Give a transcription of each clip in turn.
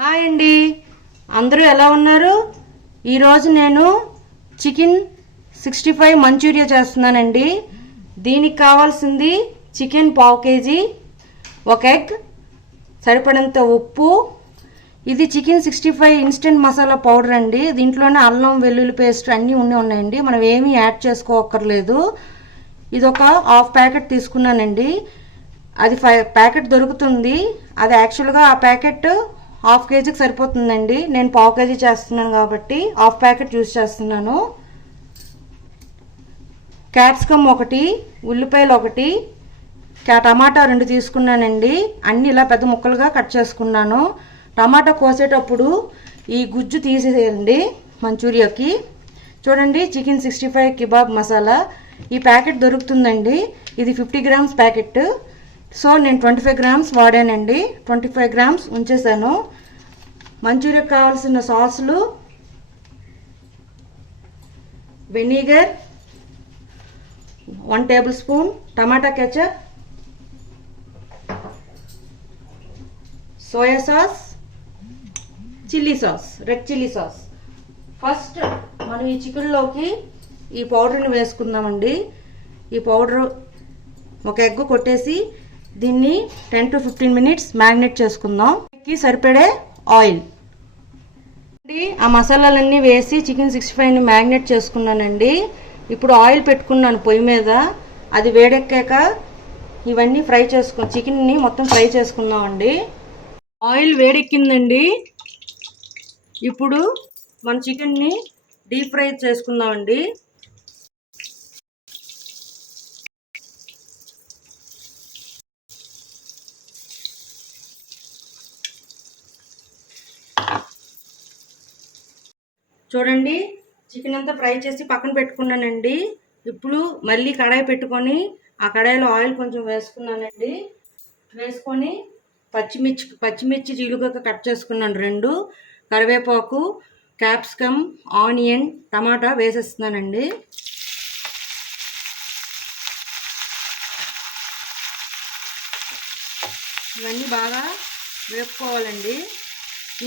Hi అండి, అందరూ ఎలా ఉన్నారు? ఈరోజు నేను చికెన్ 65 మంచూరియా చేస్తున్నానండి. దీనికి కావాల్సింది చికెన్ పావు కేజీ, ఒక ఎగ్, సరిపడంత ఉప్పు. ఇది చికెన్ 65 ఇన్స్టెంట్ మసాలా పౌడర్ అండి. దీంట్లోనే అల్లం వెల్లుల్లి పేస్ట్ అన్నీ ఉన్నాయండి. మనం ఏమీ యాడ్ చేసుకోక్కర్లేదు. ఇది ఒక హాఫ్ ప్యాకెట్ తీసుకున్నానండి. అది 5 ప్యాకెట్ దొరుకుతుంది. అది యాక్చువల్గా ఆ ప్యాకెట్ హాఫ్ కేజీకి సరిపోతుందండి. నేను పావు కేజీ చేస్తున్నాను కాబట్టి హాఫ్ ప్యాకెట్ యూజ్ చేస్తున్నాను. క్యాప్సికమ్ ఒకటి, ఉల్లిపాయలు ఒకటి, టమాటా 2 తీసుకున్నానండి. అన్నీ ఇలా పెద్ద ముక్కలుగా కట్ చేసుకున్నాను. టమాటా కోసేటప్పుడు ఈ గుజ్జు తీసేయండి మంచూరియాకి. చూడండి, చికెన్ 65 కిబాబ్ మసాలా ఈ ప్యాకెట్ దొరుకుతుందండి. ఇది 50 గ్రామ్స్ ప్యాకెట్. సో నేను 25 గ్రామ్స్ వాడానండి. 25 గ్రామ్స్ ఉంచేసాను. మంచూరియాకి కావాల్సిన సాసులు: vinegar 1 tablespoon, tomato ketchup, soya sauce, chilli sauce, red chilli sauce. First మనం ఈ చికెన్లోకి ఈ పౌడర్ని వేసుకుందామండి. ఈ పౌడర్ ఒక ఎగ్ కొట్టేసి దీన్ని 10 to 15 మినిట్స్ మ్యారినేట్ చేసుకుందాం. సరిపడే ఆయిల్, ఆ మసాలాలన్నీ వేసి చికెన్ 65ని మ్యారినేట్ చేసుకున్నానండి. ఇప్పుడు ఆయిల్ పెట్టుకున్నాను పొయ్యి మీద. అది వేడెక్కాక ఇవన్నీ ఫ్రై చికెన్ని మొత్తం ఫ్రై చేసుకుందామండి. ఆయిల్ వేడెక్కిందండి. ఇప్పుడు మన చికెన్ని డీప్ ఫ్రై చేసుకుందామండి. చూడండి, చికెన్ అంతా ఫ్రై చేసి పక్కన పెట్టుకున్నానండి. ఇప్పుడు మళ్ళీ కడాయి పెట్టుకొని ఆ కడాయిలో ఆయిల్ కొంచెం వేసుకున్నానండి. వేసుకొని పచ్చిమిర్చి జీలుగా కట్ చేసుకున్నాను 2, కరివేపాకు, క్యాప్సికమ్, ఆనియన్, టమాటా వేసేస్తున్నానండి. ఇవన్నీ బాగా వేపుకోవాలండి.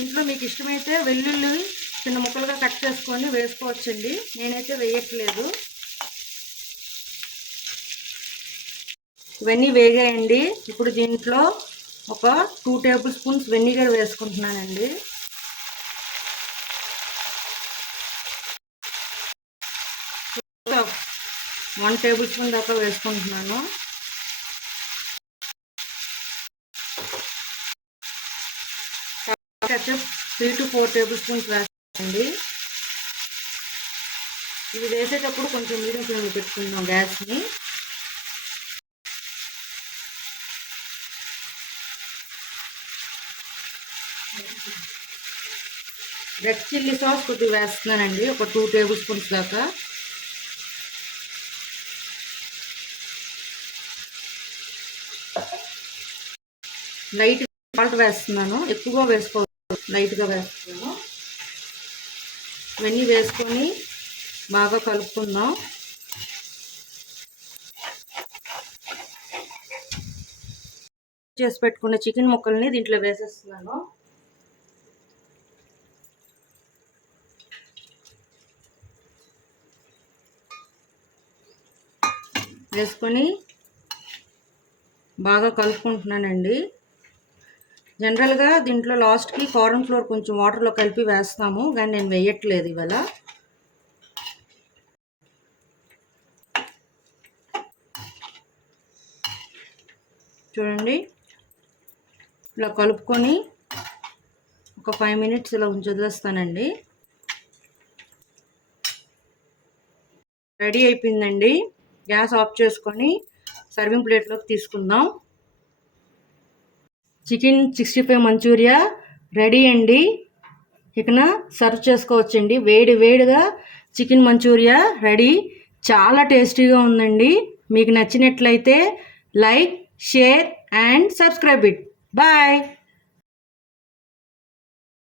ఇంట్లో మీకు ఇష్టమైతే వెల్లుల్లి చిన్న ముక్కలుగా కట్ చేసుకొని వేసుకోవచ్చండి. నేనైతే వేయట్లేదు. ఇవన్నీ వేగాయండి. ఇప్పుడు దీంట్లో ఒక 2 టేబుల్ స్పూన్స్ వెనిగర్ వేసుకుంటున్నానండి. వన్ టేబుల్ స్పూన్ దాకా వేసుకుంటున్నాను. ketchup 3 to 4 టేబుల్ స్పూన్స్ వేస్తానండి. ఇది వేసేటప్పుడు కొంచెం మీడియం ఫ్లేమ్లో పెట్టుకుందాం గ్యాస్ని. రెడ్ చిల్లీ సాస్ కొద్దిగా వేస్తున్నానండి, ఒక 2 టేబుల్ స్పూన్స్ దాకా. లైట్ సాల్ట్ వేస్తున్నాను, ఎక్కువగా వేసుకోవాలి, లైట్గా వేస్తున్నాను. ఇవన్నీ వేసుకొని బాగా కలుపుకుందాం. చేసి పెట్టుకున్న చికెన్ ముక్కల్ని దీంట్లో వేసేస్తున్నాను. వేసుకొని బాగా కలుపుకుంటున్నానండి. జనరల్గా దీంట్లో లాస్ట్కి కార్న్ ఫ్లోర్ కొంచెం వాటర్లో కలిపి వేస్తాము, కానీ నేను వేయట్లేదు ఇవాళ. చూడండి, ఇలా కలుపుకొని ఒక 5 మినిట్స్ ఇలా వదిలేస్తానండి. రెడీ అయిపోయిందండి. గ్యాస్ ఆఫ్ చేసుకొని సర్వింగ్ ప్లేట్లోకి తీసుకుందాం. చికెన్ 65 మంచూరియా రెడీ అండి. ఇకన సర్వ్ చేసుకోవచ్చండి. వేడిగా చికెన్ మంచూరియా రెడీ. చాలా టేస్టీగా ఉందండి. మీకు నచ్చినట్లయితే like, share and subscribe it. Bye.